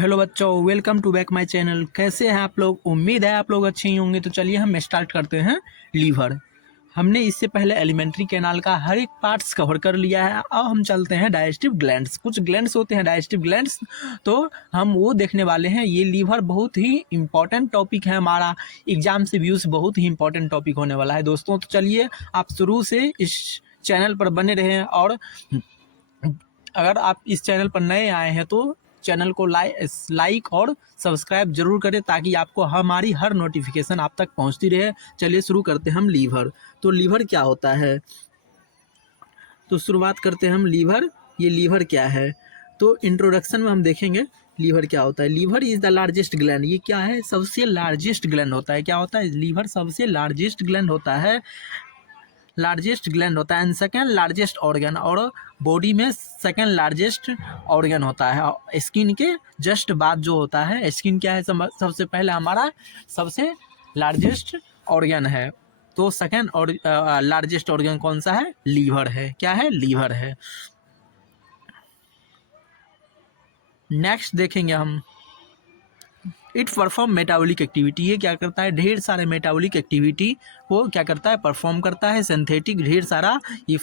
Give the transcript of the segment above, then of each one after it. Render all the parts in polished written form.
Hello बच्चों, welcome to back my channel. कैसे हैं आप लोग? उम्मीद है आप लोग अच्छे ही होंगे। तो चलिए हम स्टार्ट करते हैं। लीवर हमने इससे पहले एलिमेंट्री कैनाल का हर एक पार्ट्स कवर कर लिया है। अब हम चलते हैं डाइजेस्टिव ग्लैंड्स। कुछ ग्लैंड्स होते हैं डाइजेस्टिव ग्लैंड्स, तो हम वो देखने वाले हैं। ये लीवर बहुत ही इंपॉर्टेंट टॉपिक है हमारा, एग्जाम से व्यूज बहुत ही इंपॉर्टेंट टॉपिक होने वाला है दोस्तों। तो चलिए आप शुरू से इस चैनल पर बने रहें, और अगर आप इस चैनल पर नए आए हैं तो चैनल को लाइक और सब्सक्राइब जरूर करें, ताकि आपको हमारी हर नोटिफिकेशन आप तक पहुंचती रहे। चलिए शुरू करते हैं हम लीवर। तो लीवर क्या होता है, तो शुरुआत करते हैं हम लीवर। ये लीवर क्या है, तो इंट्रोडक्शन में हम देखेंगे लीवर क्या होता है। Liver is the largest gland. ये क्या है? सबसे लार्जेस्ट ग्लैंड होता है। क्या होता है? लीवर सबसे लार्जेस्ट ग्लैंड होता है। लार्जेस्ट ग्लैंड होता है एंड सेकेंड लार्जेस्ट ऑर्गन, और बॉडी में सेकेंड लार्जेस्ट ऑर्गन होता है। स्किन के जस्ट बाद जो होता है, स्किन क्या है? सबसे पहले हमारा सबसे लार्जेस्ट ऑर्गन है। तो सेकेंड और लार्जेस्ट ऑर्गन कौन सा है? लीवर है। क्या है? लीवर है। नेक्स्ट देखेंगे हम, इट परफॉर्म मेटाबॉलिक एक्टिविटी। ये क्या करता है? ढेर सारे मेटाबॉलिक एक्टिविटी को क्या करता है? परफॉर्म करता है। सिंथेटिक ढेर सारा ये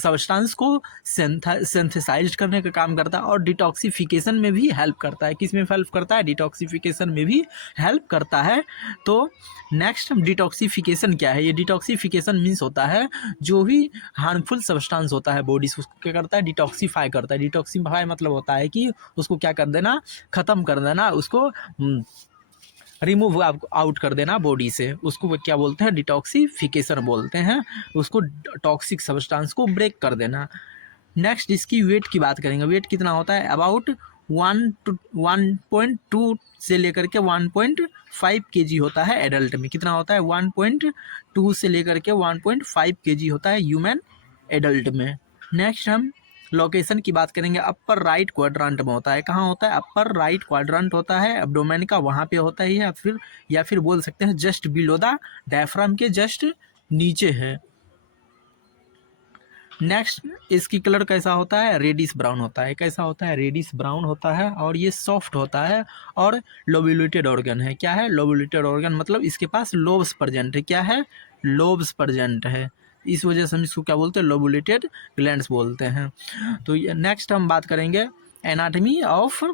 सब्सटेंस को सिंथेसाइज करने का काम करता है, और डिटॉक्सिफिकेशन में भी हेल्प करता है। किस में हेल्प करता है? डिटॉक्सिफिकेशन में भी हेल्प करता है। तो नेक्स्ट, डिटॉक्सिफिकेशन क्या है? ये डिटॉक्सिफिकेशन मीन्स होता है जो भी हार्मफुल सब्सटेंस होता है बॉडी से, उसको क्या करता है? डिटॉक्सीफाई करता है। डिटॉक्सीफाई मतलब होता है कि उसको क्या कर देना? ख़त्म कर देना, उसको रिमूव आउट कर देना बॉडी से। उसको क्या बोलते हैं? डिटॉक्सिफिकेशन बोलते हैं। उसको टॉक्सिक सब्सटेंस को ब्रेक कर देना। नेक्स्ट, इसकी वेट की बात करेंगे। वेट कितना होता है? अबाउट 1.2 से लेकर के 1.5 kg होता है एडल्ट में। कितना होता है? 1.2 से लेकर के 1.5 kg होता है ह्यूमन एडल्ट में। नेक्स्ट हम लोकेशन की बात करेंगे। अपर राइट क्वाड्रेंट में होता है। कहाँ होता है? अपर राइट क्वाड्रेंट होता है एब्डोमेन का, वहाँ पे होता है। या फिर बोल सकते हैं जस्ट बिलो द डायफ्राम के जस्ट नीचे है। नेक्स्ट, इसकी कलर कैसा होता है? रेडिश ब्राउन होता है। कैसा होता है? रेडिश ब्राउन होता है, और ये सॉफ्ट होता है, और लोबुलेटेड ऑर्गन है। क्या है? लोबुलेटेड ऑर्गन मतलब इसके पास लोब्स प्रेजेंट है। क्या है? लोब्स प्रेजेंट है। इस वजह से हम इसको क्या बोलते हैं? लोबुलेटेड ग्लैंड्स बोलते हैं। तो नेक्स्ट हम बात करेंगे एनाटमी ऑफ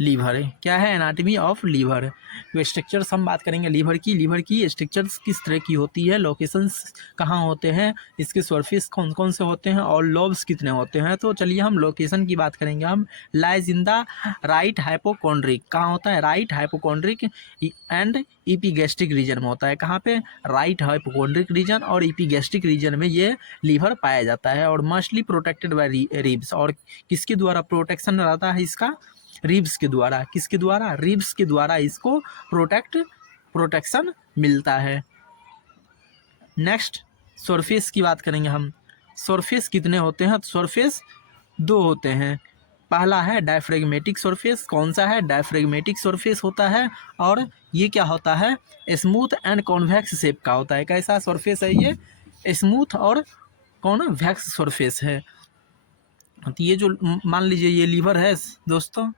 लीवर। क्या है? Anatomy of liver. तो स्ट्रक्चर्स हम बात करेंगे लीवर की। लीवर की स्ट्रक्चर्स किस तरह की होती है, लोकेशंस कहाँ होते हैं, इसके सरफेस कौन कौन से होते हैं, और लोब्स कितने होते हैं। तो चलिए हम लोकेशन की बात करेंगे। हम lies in the right hypochondriac. कहाँ होता है? राइट हाइपोकॉन्ड्रिक एंड ईपीगैस्ट्रिक रीजन में होता है। कहाँ पे? राइट हाइपोकॉन्ड्रिक रीजन और ईपीगैस्ट्रिक रीजन में ये लीवर पाया जाता है, और मोस्टली प्रोटेक्टेड बाय रिब्स। और किसके द्वारा प्रोटेक्शन रहता है इसका? रिब्स के द्वारा। किसके द्वारा? रिब्स के द्वारा इसको प्रोटेक्शन मिलता है। नेक्स्ट, सरफेस की बात करेंगे हम। सरफेस कितने होते हैं? सरफेस दो होते हैं। पहला है डायफ्रेगमेटिक सरफेस। कौन सा है? डायफ्रेगमेटिक सरफेस होता है, और ये क्या होता है? स्मूथ एंड कॉन्वेक्स शेप का होता है। कैसा सरफेस है ये? स्मूथ और कॉन्वेक्स सरफेस है। तो ये जो मान लीजिए ये लीवर है दोस्तों,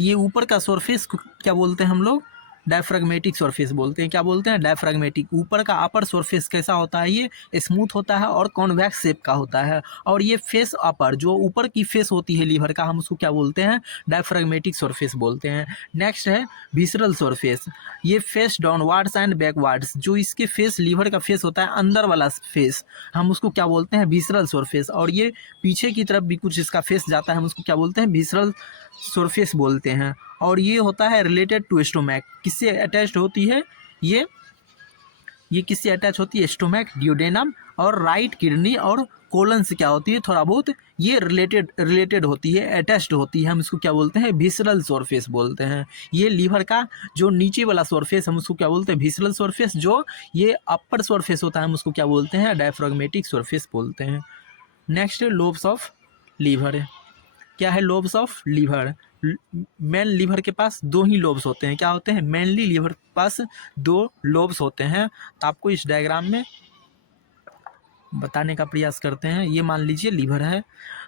ये ऊपर का सरफेस क्या बोलते हैं हम लोग? डायफ्रेगमेटिक सरफेस बोलते हैं। क्या बोलते हैं? डायफ्रेगमेटिक। ऊपर का अपर सरफेस कैसा होता है? ये स्मूथ होता है और कॉन्वेक्स शेप का होता है। और ये फेस अपर, जो ऊपर की फेस होती है लीवर का, हम उसको क्या बोलते हैं? डायफ्रेगमेटिक सरफेस बोलते हैं। नेक्स्ट है विसरल सरफेस। ये फेस डाउनवर्ड्स एंड बैकवर्ड्स, जो इसके फेस, लीवर का फेस होता है अंदर वाला फेस, हम उसको क्या बोलते हैं? Visceral surface. और ये पीछे की तरफ भी कुछ इसका फेस जाता है, हम उसको क्या बोलते हैं? विसरल सरफेस बोलते हैं। और ये होता है रिलेटेड टू स्टोमैक। किससे अटैच्ड होती है ये किससे अटैच होती है? स्टोमैक, ड्यूडेनम और राइट किडनी और कोलन से क्या होती है? थोड़ा बहुत ये रिलेटेड होती है, अटैच्ड होती है। हम इसको क्या बोलते हैं? विसरल सरफेस बोलते हैं। ये लीवर का जो नीचे वाला सरफेस, हम उसको क्या बोलते हैं? Visceral surface. जो ये अपर सरफेस होता है, हम उसको क्या बोलते हैं? डायफ्रेगमेटिक सरफेस बोलते हैं। Next, lobes of liver. क्या है? Lobes of liver. Main liver के पास दो ही लोब्स होते हैं। क्या होते हैं? मेनली लीवर के पास दो लोब्स होते हैं। तो आपको इस डायग्राम में बताने का प्रयास करते हैं। ये मान लीजिए लीवर है,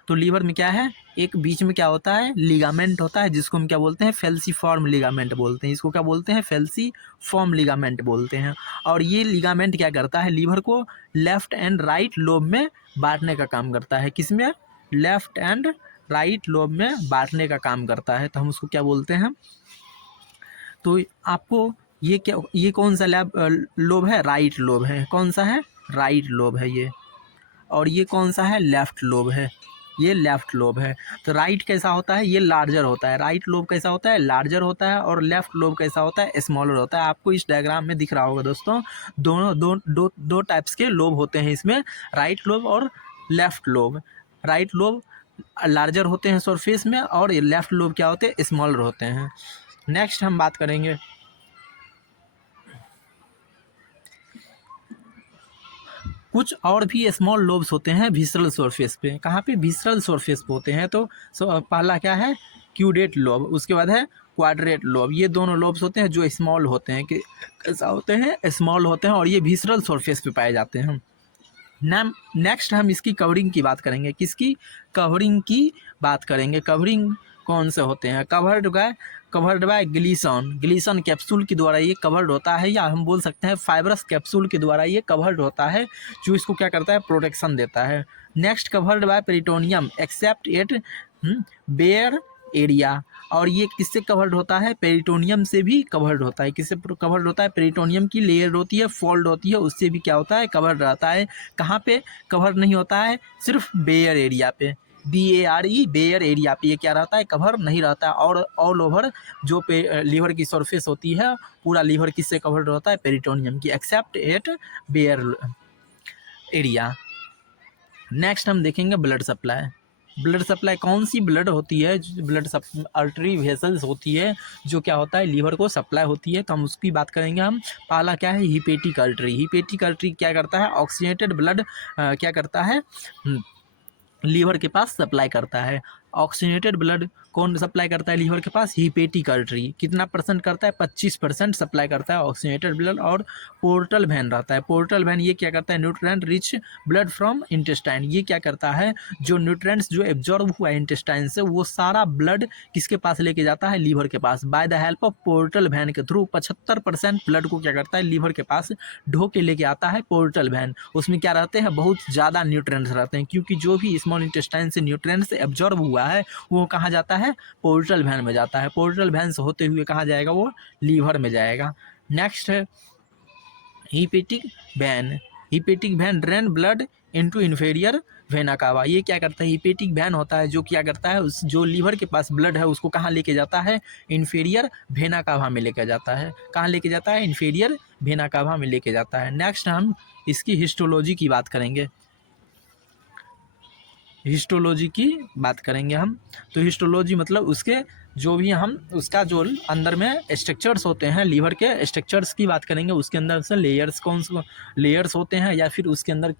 तो लीवर में क्या है, एक बीच में क्या होता है, लिगामेंट होता है, जिसको हम क्या बोलते हैं, फेल्सीफॉर्म लिगामेंट बोलते हैं। इसको क्या बोलते हैं, फेल्सीफॉर्म लिगामेंट बोलते हैं। और ये लिगामेंट क्या करता है, लीवर को लेफ्ट एंड राइट लोब में बांटने का काम करता है। किसमें, लेफ्ट एंड राइट लोब में बांटने का काम करता है। तो हम उसको क्या बोलते हैं, तो आपको ये क्या, ये कौन सा लोब है, राइट लोब है। कौन सा है, राइट लोब है ये। और ये कौन सा है, लेफ्ट लोब है, ये लेफ्ट लोब है। तो राइट कैसा होता है, ये लार्जर होता है। राइट लोब कैसा होता है, लार्जर होता है। और लेफ्ट लोब कैसा होता है, स्मॉलर होता है। आपको इस डायग्राम में दिख रहा होगा दोस्तों, दोनों दो टाइप्स के लोब होते हैं इसमें, राइट लोब और left lobe. Right lobe larger होते हैं सरफेस में, और लेफ्ट लोब क्या होते हैं, स्मॉलर होते हैं। नेक्स्ट हम बात करेंगे, कुछ और भी स्मॉल लोब्स होते हैं विसरल सरफेस पे। कहाँ पे, विसरल सरफेस पे होते हैं। तो पहला क्या है, क्यूडेट लोब, उसके बाद है क्वाड्रेट लोब। ये दोनों लोब्स होते हैं जो स्मॉल होते हैं, कि कैसा होते हैं, स्मॉल होते हैं, और ये विसरल सरफेस पे पाए जाते हैं। नेक्स्ट हम इसकी कवरिंग की बात करेंगे। किसकी, कवरिंग की बात करेंगे। कवरिंग कौन से होते हैं, कवर्ड बाय ग्लीसन कैप्सूल के द्वारा ये कवर्ड होता है, या हम बोल सकते हैं फाइब्रस कैप्सूल के द्वारा ये कवर्ड होता है, जो इसको क्या करता है, प्रोटेक्शन देता है। Next, covered by peritoneum except at bare area. और ये किससे कवर्ड होता है, पेरिटोनियम से भी कवर्ड होता है। किससे कवर्ड होता है, पेरिटोनियम की लेयर होती है, फोल्ड होती है, उससे भी क्या होता है, कवर्ड रहता है। कहाँ पे कवर नहीं होता है, सिर्फ बेयर एरिया पे, BARE, बेयर एरिया पे ये क्या रहता है, कवर नहीं रहता है। और ऑल ओवर जो पे लीवर की सरफेस होती है, पूरा लीवर किससे कवर्ड होता है, पेरिटोनियम की, except at bare area. Next हम देखेंगे ब्लड सप्लाई। ब्लड सप्लाई कौन सी ब्लड होती है, ब्लड आर्टरी वेसल्स होती है, जो क्या होता है, लीवर को सप्लाई होती है। तो हम उसकी बात करेंगे हम। पहला क्या है, हिपेटिक आर्टरी। हिपेटिक आर्टरी क्या करता है, ऑक्सीजनेटेड ब्लड क्या करता है, लीवर के पास सप्लाई करता है। ऑक्सीजनेटेड ब्लड कौन सप्लाई करता है लीवर के पास, हिपेटिक आर्टरी। कितना परसेंट करता है, 25% सप्लाई करता है ऑक्सीजनेटेड ब्लड। और पोर्टल वैन रहता है। पोर्टल वैन ये क्या करता है, nutrient rich blood from intestine. ये क्या करता है, जो न्यूट्रिएंट्स जो एब्जॉर्ब हुआ है इंटेस्टाइन से, वो सारा ब्लड किसके पास लेके जाता है, लीवर के पास। By the help of portal vein के थ्रू 75% ब्लड को क्या करता है, लीवर के पास ढो के लेके आता है पोर्टल वैन। उसमें क्या रहते हैं, बहुत ज़्यादा न्यूट्रिएंट्स रहते हैं, क्योंकि जो भी स्मॉल इंटेस्टाइन से न्यूट्रिएंट्स एब्जॉर्ब हुआ है, वो कहाँ जाता है, पोर्टल वैन में जाता है। पोर्टल वैन से होते हुए कहाँ जाएगा, वो लीवर में जाएगा। नेक्स्ट है hepatic vein. Hepatic vein drain blood into inferior vena cava. ये क्या करता है, हिपेटिक वैन होता है जो क्या करता है, उस जो लीवर के पास ब्लड है उसको कहाँ लेके जाता है, इन्फीरियर वेना कावा में लेके जाता है। कहाँ लेके जाता है, इन्फीरियर वेना कावा में लेके जाता है। नेक्स्ट हम इसकी हिस्टोलॉजी की बात करेंगे। हिस्टोलॉजी की बात करेंगे हम। तो हिस्टोलॉजी मतलब उसके जो भी हम उसका जो अंदर में स्ट्रक्चर्स होते हैं, लीवर के स्ट्रक्चर्स की बात करेंगे। उसके अंदर से लेयर्स कौन से लेयर्स होते हैं, या फिर उसके अंदर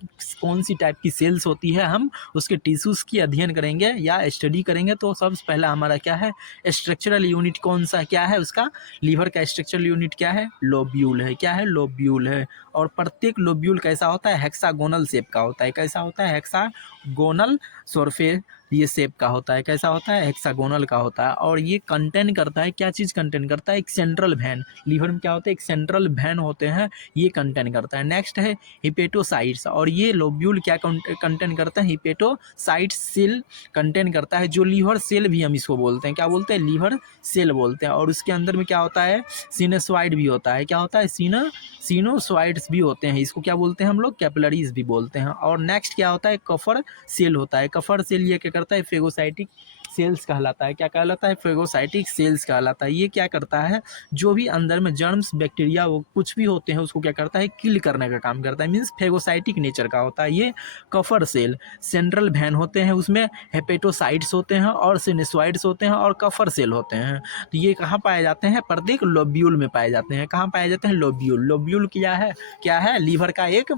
कौन सी टाइप की सेल्स होती है, हम उसके टिश्यूज़ की अध्ययन करेंगे या स्टडी करेंगे। तो सबसे पहला हमारा क्या है, स्ट्रक्चरल यूनिट कौन सा क्या है उसका, लीवर का स्ट्रक्चरल यूनिट क्या है, लोब्यूल है। क्या है, लोब्यूल है। और प्रत्येक लोब्यूल कैसा होता है, हेक्सागोनल शेप का होता है। कैसा होता है, हेक्सागोनल सरफेस ये शेप का होता है। कैसा होता है, हेक्सागोनल का होता है। और ये कंटेन करता है, क्या चीज़ कंटेन करता है, एक सेंट्रल वैन। लीवर में क्या होता है, एक सेंट्रल वैन होते हैं, ये कंटेन करता है। नेक्स्ट है हिपेटोसाइट्स। और ये लोब्यूल क्या कंटेन करता है, हिपेटोसाइट्स सेल कंटेन करता है, जो लीवर सेल भी हम इसको बोलते हैं। क्या बोलते हैं, लीवर सेल बोलते हैं। और उसके अंदर में क्या होता है, सिनोसॉइड भी होता है। क्या होता है, सिनोसॉइड्स भी होते हैं। इसको क्या बोलते हैं हम लोग, कैपिलरीज भी बोलते हैं। और नेक्स्ट क्या होता है, कफर सेल होता है। कफर सेल ये क्या करता है, फेगोसाइटिक सेल्स कहलाता है। क्या कहलाता है, फेगोसाइटिक सेल्स कहलाता है। ये क्या करता है, जो भी अंदर में जर्म्स बैक्टीरिया वो कुछ भी होते हैं उसको क्या करता है, किल करने का काम करता है। मीन्स फेगोसाइटिक नेचर का होता है ये कफर सेल। सेंट्रल वैन होते हैं, उसमें हेपेटोसाइट्स होते हैं और सिनुसॉइड्स होते हैं और कफर सेल होते हैं। तो ये कहाँ पाए जाते हैं, प्रत्येक लोब्यूल में पाए जाते हैं। कहाँ पाए जाते हैं, लोब्यूल। लोब्यूल क्या है, लीवर का एक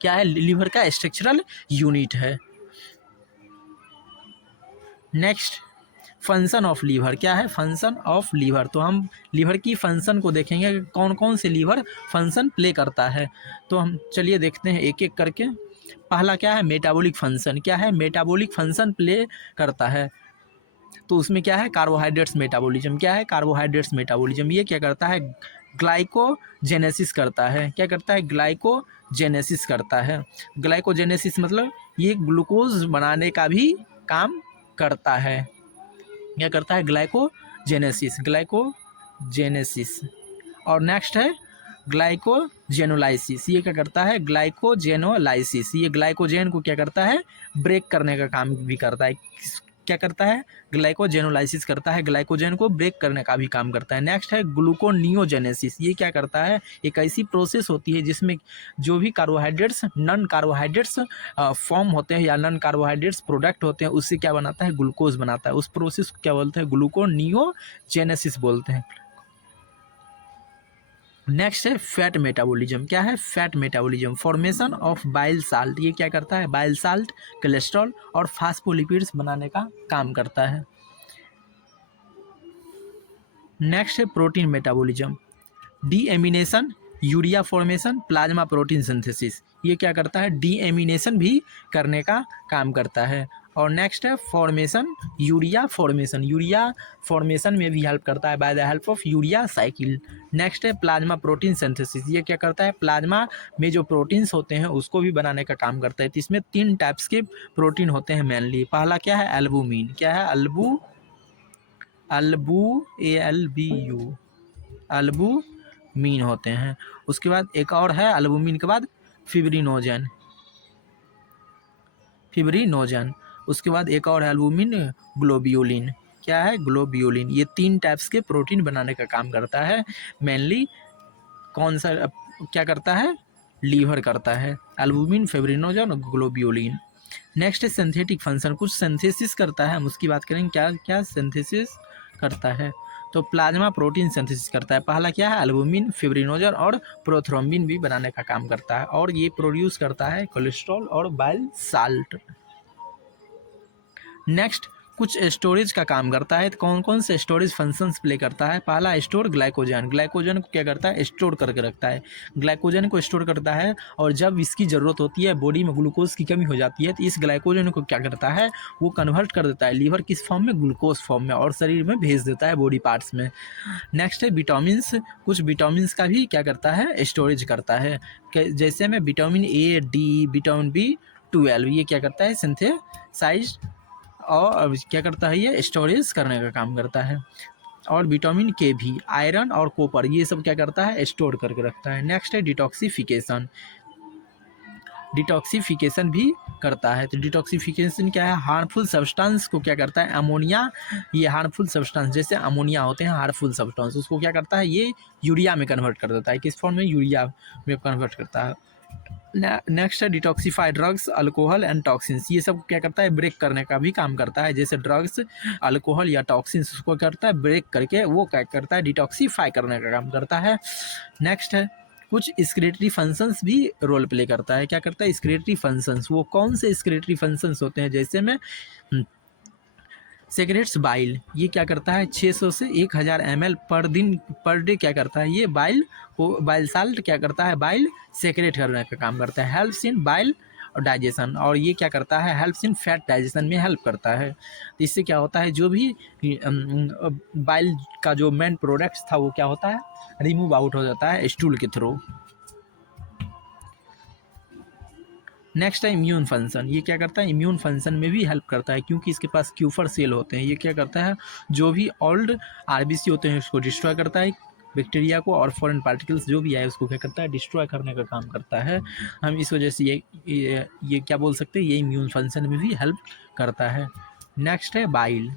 क्या है, लीवर का स्ट्रक्चरल यूनिट है। Next, function of liver. क्या है, फंक्शन ऑफ लीवर। तो हम लीवर की फंक्शन को देखेंगे, कौन कौन से लीवर फंक्शन प्ले करता है। तो हम चलिए देखते हैं एक एक करके। पहला क्या है, मेटाबॉलिक फंक्शन। क्या है, मेटाबॉलिक फंक्शन प्ले करता है। तो उसमें क्या है, कार्बोहाइड्रेट्स मेटाबॉलिज्म। क्या है, कार्बोहाइड्रेट्स मेटाबॉलिज्म। ये क्या करता है, ग्लाइकोजेनेसिस करता है। क्या करता है, ग्लाइकोजेनेसिस करता है। ग्लाइकोजेनेसिस मतलब ये ग्लूकोज बनाने का भी काम करता है। क्या करता है, ग्लाइकोजेनेसिस, ग्लाइकोजेनेसिस। और नेक्स्ट है ग्लाइकोजेनोलाइसिस। ये क्या करता है, ग्लाइकोजेनोलाइसिस। ये ग्लाइकोजेन को क्या करता है, ब्रेक करने का काम भी करता है। क्या करता है, ग्लाइकोजेनोलाइसिस करता है, ग्लाइकोजेन को ब्रेक करने का भी काम करता है। नेक्स्ट है ग्लूकोनियोजेनेसिस। ये क्या करता है, एक ऐसी प्रोसेस होती है जिसमें जो भी कार्बोहाइड्रेट्स, नॉन कार्बोहाइड्रेट्स फॉर्म होते हैं या नॉन कार्बोहाइड्रेट्स प्रोडक्ट होते हैं, उससे क्या बनाता है, ग्लूकोज बनाता है। उस प्रोसेस को क्या बोलते हैं, ग्लूकोनियोजेनेसिस बोलते हैं। नेक्स्ट है फैट मेटाबॉलिज्म। क्या है, fat metabolism, formation of bile salt. ये क्या करता है, बाइल साल्ट, कोलेस्ट्रॉल और फास्फोलिपिड्स बनाने का काम करता है। नेक्स्ट है protein metabolism, deamination, urea formation, plasma protein synthesis. ये क्या करता है, डीएमिनेशन भी करने का काम करता है। और नेक्स्ट है formation, urea formation. Urea formation में भी हेल्प करता है bye the help of urea cycle. Next है प्लाज्मा प्रोटीन सिंथेसिस। ये क्या करता है, प्लाज्मा में जो प्रोटीन्स होते हैं उसको भी बनाने का काम करता है। तो इसमें 3 टाइप्स के प्रोटीन होते हैं मेनली। पहला क्या है, एल्बुमिन। क्या है, एल्बुमीन होते हैं। उसके बाद एक और है एल्बुमिन के बाद फिब्रिनोजन। उसके बाद एक और है एल्बुमिन, ग्लोब्यूलिन। क्या है, ग्लोब्यूलिन। ये 3 टाइप्स के प्रोटीन बनाने का काम करता है मेनली। कौन सा क्या करता है, लीवर करता है, एल्बुमिन, फिब्रिनोजन और ग्लोब्यूलिन। नेक्स्ट है सिंथेटिक फंक्शन, कुछ सिंथेसिस करता है, हम उसकी बात करेंगे। क्या क्या सिंथेसिस करता है, तो प्लाज्मा प्रोटीन सिंथेसिस करता है। पहला क्या है, एल्बुमिन, फिब्रिनोजन और प्रोथ्रोम्बिन भी बनाने का काम करता है। और ये प्रोड्यूस करता है कोलेस्ट्रॉल और बाइल साल्ट। नेक्स्ट कुछ स्टोरेज का काम करता है। तो कौन कौन से स्टोरेज फंक्शंस प्ले करता है, पहला स्टोर, ग्लाइकोजन। ग्लाइकोजन को क्या करता है, स्टोर करके रखता है। ग्लाइकोजन को स्टोर करता है और जब इसकी ज़रूरत होती है, बॉडी में ग्लूकोज की कमी हो जाती है, तो इस ग्लाइकोजन को क्या करता है, वो कन्वर्ट कर देता है लीवर किस फॉर्म में, ग्लूकोज फॉर्म में, और शरीर में भेज देता है बॉडी पार्ट्स में। नेक्स्ट है विटामिन्स, कुछ विटामिन्स का भी क्या करता है, स्टोरेज करता है। जैसे में vitamin A, D, vitamin B12, ये क्या करता है, सिंथेसाइज और क्या करता है, ये स्टोरेज करने का काम करता है। और विटामिन के भी, आयरन और कॉपर, ये सब क्या करता है, स्टोर करके रखता है। नेक्स्ट है डिटॉक्सिफिकेशन भी करता है। तो डिटॉक्सिफिकेशन क्या है, हार्मफुल सब्सटेंस को क्या करता है, अमोनिया, ये हार्मफुल सब्सटेंस जैसे अमोनिया होते हैं हार्मफुल सब्सटेंस, उसको क्या करता है, ये यूरिया में कन्वर्ट कर देता है। किस फॉर्म में, यूरिया में कन्वर्ट करता है। नेक्स्ट है detoxified drugs, alcohol and toxins. ये सब क्या करता है, ब्रेक करने का भी काम करता है। जैसे ड्रग्स, अल्कोहल या टॉक्सिन्स, उसको करता है ब्रेक करके, वो क्या करता है, डिटॉक्सिफाई करने का काम करता है। नेक्स्ट है कुछ स्क्रेटरी फंक्शंस भी रोल प्ले करता है। क्या करता है, स्क्रेटरी फंक्शंस, वो कौन से स्क्रेटरी फंक्शंस होते हैं, जैसे में सेक्रेट्स बाइल। ये क्या करता है, 600 से 1000 ml पर दिन पर डे क्या करता है, ये बाइल को, बाइल साल्ट क्या करता है, बाइल सेक्रेट करने का काम करता है। हेल्प्स इन बाइल डाइजेशन, और ये क्या करता है, हेल्प्स इन फैट डाइजेशन में हेल्प करता है। तो इससे क्या होता है, जो भी बाइल का जो मेन प्रोडक्ट्स था वो क्या होता है, रिमूव आउट हो जाता है स्टूल के थ्रू। नेक्स्ट है इम्यून फंक्शन। ये क्या करता है, इम्यून फंक्शन में भी हेल्प करता है, क्योंकि इसके पास क्यूफर सेल होते हैं। ये क्या करता है, जो भी ओल्ड आरबीसी होते हैं उसको डिस्ट्रॉय करता है, बैक्टीरिया को, और फॉरेन पार्टिकल्स जो भी आए उसको क्या करता है, डिस्ट्रॉय करने का काम करता है। हम इस वजह से ये क्या बोल सकते हैं, ये इम्यून फंक्शन में भी हेल्प करता है। नेक्स्ट है बाइल।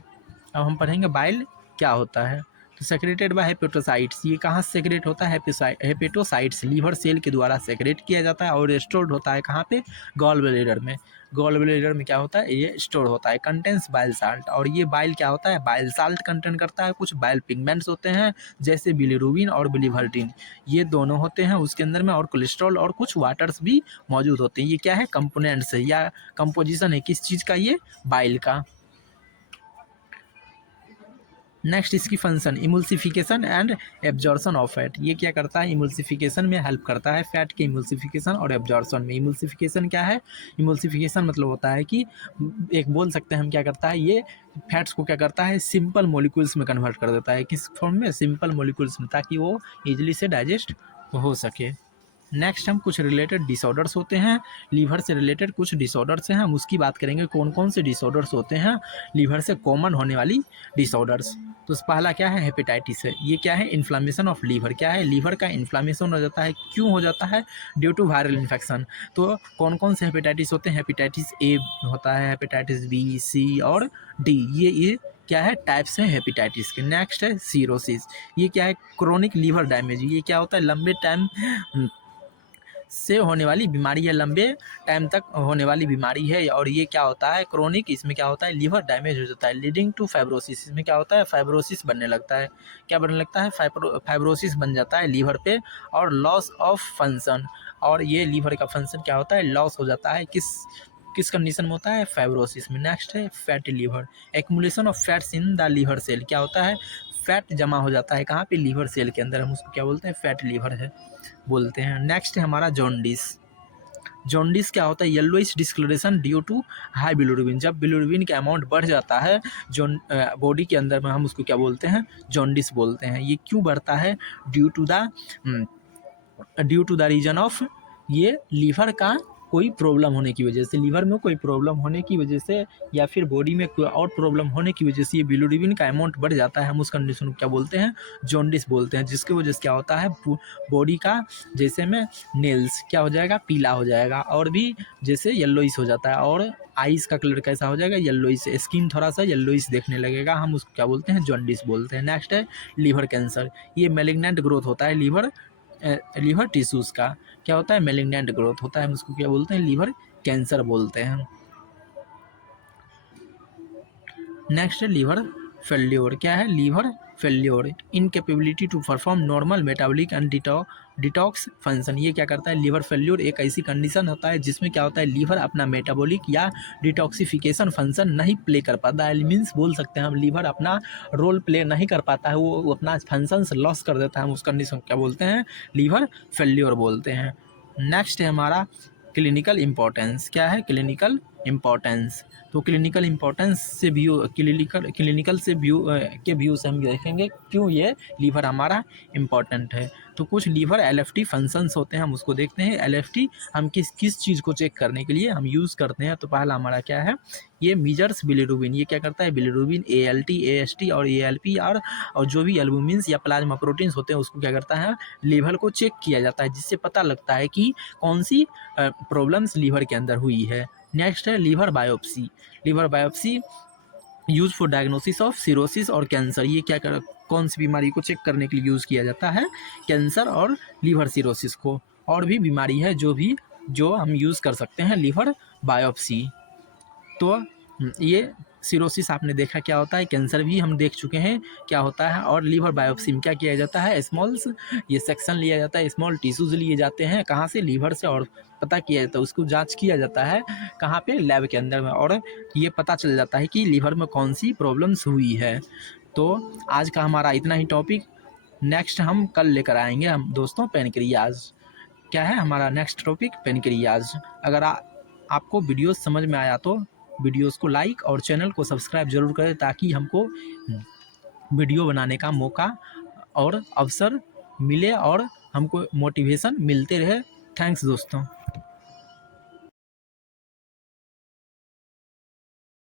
अब हम पढ़ेंगे बाइल क्या होता है। तो सेक्रेटेड बाय हेपेटोसाइट्स, ये कहाँ से सेक्रेट होता है, हेपेटोसाइट्स, लीवर सेल के द्वारा सेक्रेट किया जाता है और स्टोर्ड होता है कहाँ पे, गॉल ब्लैडर में। गॉल ब्लैडर में क्या होता है, ये स्टोर होता है। कंटेंस बाइल साल्ट, और ये बाइल क्या होता है, बाइल साल्ट कंटेंट करता है। कुछ बाइल पिगमेंट्स होते हैं जैसे बिलिरुबिन और बिलिवर्टिन, ये दोनों होते हैं उसके अंदर में, और कोलेस्ट्रॉल और कुछ वाटर्स भी मौजूद होते हैं। ये क्या है, कंपोनेंट्स है या कंपोजिशन है किस चीज़ का, ये बाइल का। नेक्स्ट इसकी function emulsification and absorption of fat. ये क्या करता है, इमल्सिफिकेशन में हेल्प करता है, फैट के इमल्सिफिकेशन और एब्जॉर्शन में। इमल्सिफिकेशन क्या है, इमल्सिफिकेशन मतलब होता है कि एक बोल सकते हैं हम क्या करता है, ये फैट्स को क्या करता है सिंपल मॉलिक्यूल्स में कन्वर्ट कर देता है। किस फॉर्म में, सिंपल मॉलिक्यूल्स में, ताकि वो ईजिली से डाइजेस्ट हो सके। नेक्स्ट हम कुछ रिलेटेड डिसऑर्डर्स होते हैं, लीवर से रिलेटेड कुछ डिसऑर्डर्स हैं, हम उसकी बात करेंगे कौन कौन से डिसऑर्डर्स होते हैं लीवर से कॉमन होने वाली डिसऑर्डर्स। तो पहला क्या है, हेपेटाइटिस है। ये क्या है, इन्फ्लामेशन ऑफ लीवर। क्या है, लीवर का इन्फ्लामेशन हो जाता है। क्यों हो जाता है, ड्यू टू वायरल इन्फेक्शन। तो कौन कौन से हेपेटाइटिस होते हैं, हेपेटाइटिस ए होता है, हेपेटाइटिस बी, सी और डी। ये क्या है, टाइप्स है हेपेटाइटिस के। नेक्स्ट है सीरोसिस। ये क्या है, क्रोनिक लीवर डैमेज। ये क्या होता है, लंबे टाइम से होने वाली बीमारी है, लंबे टाइम तक होने वाली बीमारी है। और ये क्या होता है, क्रोनिक, इसमें क्या होता है, लीवर डैमेज हो जाता है, लीडिंग टू फाइब्रोसिस। इसमें क्या होता है, फाइब्रोसिस बनने लगता है। क्या बनने लगता है, फाइब्रोसिस बन जाता है लीवर पे। और लॉस ऑफ फंक्शन, और ये लीवर का फंक्शन क्या होता है, लॉस हो जाता है। किस कंडीशन में होता है, फाइब्रोसिस में। नेक्स्ट है fatty liver. Accumulation of fats in the liver cell. क्या होता है, फैट जमा हो जाता है कहाँ पे, लीवर सेल के अंदर। हम उसको क्या बोलते हैं, फैट लीवर है बोलते हैं। नेक्स्ट है हमारा जॉन्डिस। जॉन्डिस क्या होता है, yellowish discoloration due to high bilirubin. जब बिलिरुबिन का अमाउंट बढ़ जाता है बॉडी के अंदर में, हम उसको क्या बोलते हैं, जॉन्डिस बोलते हैं। ये क्यों बढ़ता है, due to the reason of, ये लीवर का कोई प्रॉब्लम होने की वजह से, लीवर में कोई प्रॉब्लम होने की वजह से, या फिर बॉडी में कोई और प्रॉब्लम होने की वजह से ये बिलिरुबिन का अमाउंट बढ़ जाता है। हम उस कंडीशन को क्या बोलते हैं, जॉन्डिस बोलते हैं। जिसकी वजह से क्या होता है, बॉडी का जैसे में नेल्स क्या हो जाएगा, पीला हो जाएगा, और भी जैसे येलोइश हो जाता है। और आइस का कलर कैसा हो जाएगा, येलोइश, स्किन थोड़ा सा येलोइश देखने लगेगा। हम उसको क्या बोलते हैं, जॉन्डिस बोलते हैं। नेक्स्ट है लीवर कैंसर। ये मैलिग्नेंट ग्रोथ होता है लीवर टिश्यूज़ का। क्या होता है, मैलिग्नेंट ग्रोथ होता है। हम उसको क्या बोलते हैं, लीवर कैंसर बोलते हैं। नेक्स्ट है लीवर फेल्योर। क्या है, liver failure, incapability to perform normal metabolic and detox function. ये क्या करता है, लीवर फेल्योर एक ऐसी कंडीशन होता है जिसमें क्या होता है, लीवर अपना मेटाबॉलिक या डिटॉक्सिफिकेशन फंक्शन नहीं प्ले कर पाता है। मीन्स बोल सकते हैं हम, लीवर अपना रोल प्ले नहीं कर पाता है, वो अपना फंक्शंस लॉस कर देता है। हम उस कंडीशन क्या बोलते हैं, लीवर फेल्योर बोलते हैं। नेक्स्ट है हमारा क्लिनिकल इम्पोर्टेंस। क्या है, क्लिनिकल इम्पोर्टेंस। तो क्लिनिकल इम्पोर्टेंस से व्यू, क्लिनिकल से व्यू के व्यू से हम देखेंगे क्यों ये लीवर हमारा इम्पोर्टेंट है। तो कुछ लीवर एलएफटी फंक्शंस होते हैं, हम उसको देखते हैं। एलएफटी हम किस चीज़ को चेक करने के लिए हम यूज़ करते हैं। तो पहला हमारा क्या है, ये मीजर्स बिलिरुबिन। ये क्या करता है, बिलिरुबिन, एएलटी, एएसटी और एएलपी और जो भी एल्बुमिन्स या प्लाज्मा प्रोटीन्स होते हैं उसको क्या करता है, लेवल को चेक किया जाता है, जिससे पता लगता है कि कौन सी प्रॉब्लम्स लीवर के अंदर हुई है। नेक्स्ट है liver biopsy. Liver biopsy use for diagnosis of cirrhosis और कैंसर। ये क्या कौन सी बीमारी को चेक करने के लिए यूज़ किया जाता है, कैंसर और लीवर सिरोसिस को। और भी बीमारी है जो हम यूज़ कर सकते हैं लीवर बायोप्सी। तो ये सिरोसिस आपने देखा क्या होता है, कैंसर भी हम देख चुके हैं क्या होता है। और लीवर बायोप्सी में क्या किया जाता है, ये सेक्शन लिया जाता है, स्मॉल टिश्यूज़ लिए जाते हैं कहाँ से, लीवर से, और पता किया जाता है, उसको जांच किया जाता है कहाँ पे, लैब के अंदर में। और ये पता चल जाता है कि लीवर में कौन सी प्रॉब्लम्स हुई है। तो आज का हमारा इतना ही टॉपिक। नेक्स्ट हम कल लेकर आएंगे हम दोस्तों पेनक्रियाज। क्या है हमारा नेक्स्ट टॉपिक, पेनक्रियाज। अगर आपको वीडियो समझ में आया तो वीडियोस को लाइक और चैनल को सब्सक्राइब जरूर करें, ताकि हमको वीडियो बनाने का मौका और अवसर मिले और हमको मोटिवेशन मिलते रहे। थैंक्स दोस्तों।